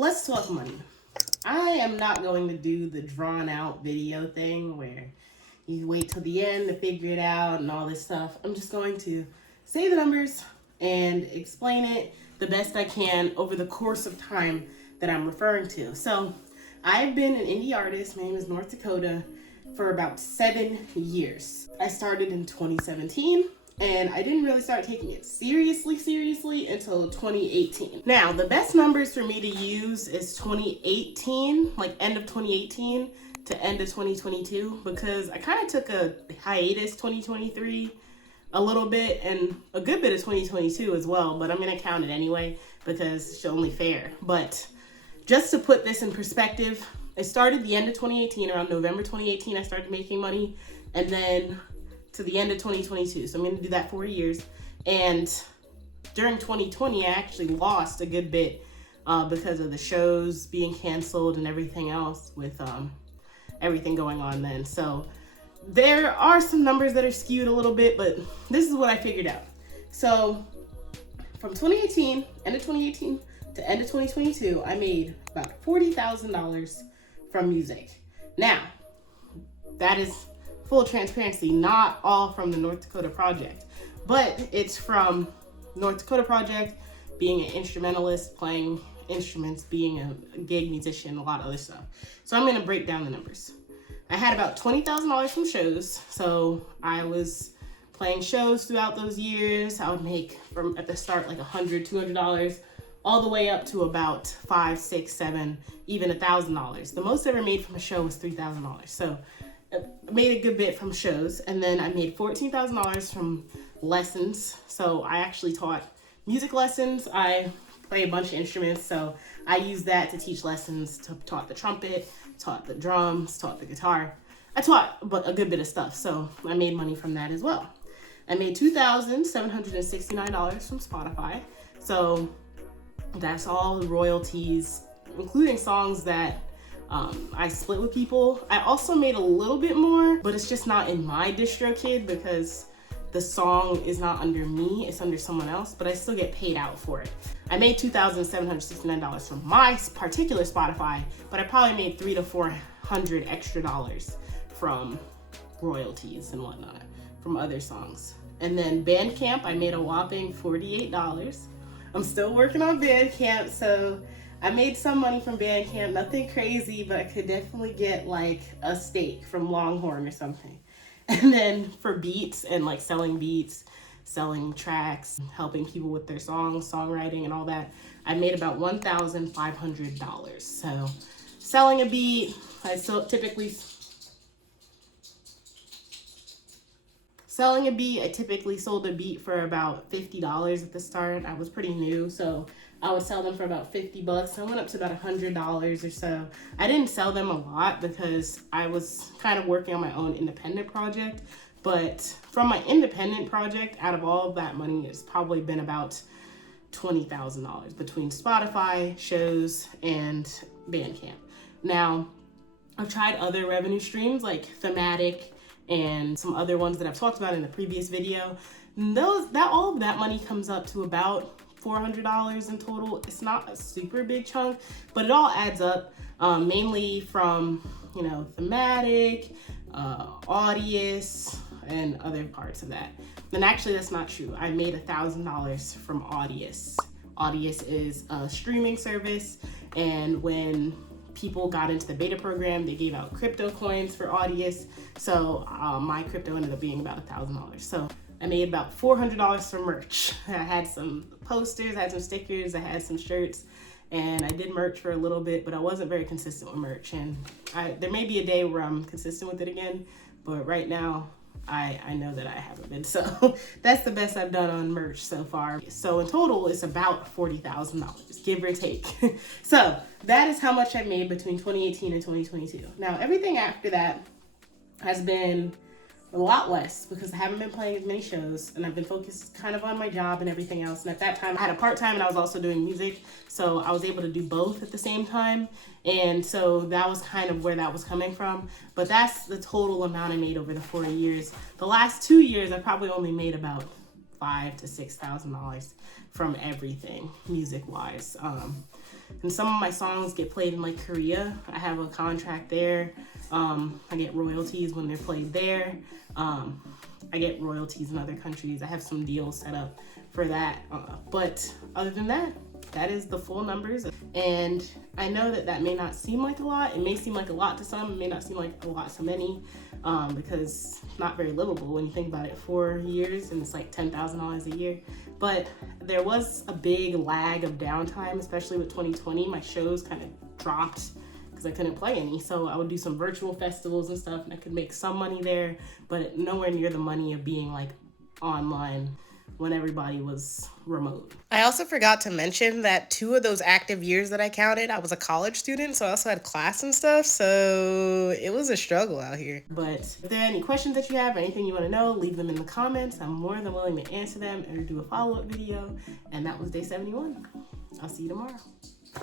Let's talk money. I am not going to do the drawn out video thing where you wait till the end to figure it out and all this stuff. I'm just going to say the numbers and explain it the best I can over the course of time that I'm referring to. So I've been an indie artist, my name is North Dakota, for about 7 years. I started in 2017. And I didn't really start taking it seriously until 2018. Now, the best numbers for me to use is 2018, like end of 2018 to end of 2022, because I kind of took a hiatus 2023 a little bit and a good bit of 2022 as well, but I'm going to count it anyway because it's only fair. But just to put this in perspective, I started the end of 2018, around November 2018, I started making money, and then to the end of 2022. So I'm going to do that 4 years. And during 2020, I actually lost a good bit because of the shows being canceled and everything else with everything going on then. So there are some numbers that are skewed a little bit, but this is what I figured out. So from 2018, end of 2018 to end of 2022, I made about $40,000 from music. Now, that is full transparency, not all from the North Dakota Project, but it's from North Dakota Project, being an instrumentalist, playing instruments, being a gig musician, a lot of other stuff. So I'm gonna break down the numbers. I had about $20,000 from shows. So I was playing shows throughout those years. I would make from at the start like $100, $200, all the way up to about $500, $600, $700, even $1,000. The most I ever made from a show was $3,000. So I made a good bit from shows, and then I made $14,000 from lessons. So I actually taught music lessons. I play a bunch of instruments, so I used that to teach lessons. Taught the trumpet, taught the drums, taught the guitar. I taught a good bit of stuff, so I made money from that as well. I made $2,769 from Spotify. So that's all the royalties, including songs that I split with people. I also made a little bit more, but it's just not in my DistroKid because the song is not under me, it's under someone else, but I still get paid out for it. I made $2,769 from my particular Spotify, but I probably made $300 to $400 extra dollars from royalties and whatnot from other songs. And then Bandcamp, I made a whopping $48. I'm still working on Bandcamp, so I made some money from Bandcamp, nothing crazy, but I could definitely get like a steak from Longhorn or something. And then for beats and like selling beats, selling tracks, helping people with their songs, songwriting and all that, I made about $1,500. So selling a beat, I typically sold a beat for about $50 at the start. I was pretty new, so I would sell them for about $50. So I went up to about $100 or so. I didn't sell them a lot because I was kind of working on my own independent project. But from my independent project, out of all of that money, it's probably been about $20,000 between Spotify, shows, and Bandcamp. Now, I've tried other revenue streams like Thematic and some other ones that I've talked about in the previous video. All of that money comes up to about $400 in total. It's not a super big chunk, but it all adds up, mainly from, Thematic, Audius, and other parts of that. And actually, that's not true. I made $1,000 from Audius. Audius is a streaming service, and when people got into the beta program, they gave out crypto coins for Audius. So my crypto ended up being about $1,000. So I made about $400 from merch. I had some posters, I had some stickers, I had some shirts, and I did merch for a little bit, but I wasn't very consistent with merch. And there may be a day where I'm consistent with it again, but right now I know that I haven't been. So that's the best I've done on merch so far. So in total, it's about $40,000, give or take. So that is how much I made between 2018 and 2022. Now, everything after that has been a lot less because I haven't been playing as many shows and I've been focused kind of on my job and everything else. And at that time I had a part-time and I was also doing music. So I was able to do both at the same time. And so that was kind of where that was coming from. But that's the total amount I made over the 4 years. The last 2 years, I probably only made about $5,000 to $6,000 from everything music wise. And some of my songs get played in like Korea. I have a contract there. I get royalties when they're played there. I get royalties in other countries. I have some deals set up for that. But other than that, that is the full numbers. And I know that that may not seem like a lot. It may seem like a lot to some. It may not seem like a lot to many, because it's not very livable when you think about it. 4 years and it's like $10,000 a year. But there was a big lag of downtime, especially with 2020. My shows kind of dropped because I couldn't play any. So I would do some virtual festivals and stuff, and I could make some money there, but nowhere near the money of being like online when everybody was remote. I also forgot to mention that 2 of those active years that I counted, I was a college student, so I also had class and stuff, so it was a struggle out here. But if there are any questions that you have or anything you want to know, leave them in the comments. I'm more than willing to answer them or do a follow-up video. And that was day 71. I'll see you tomorrow.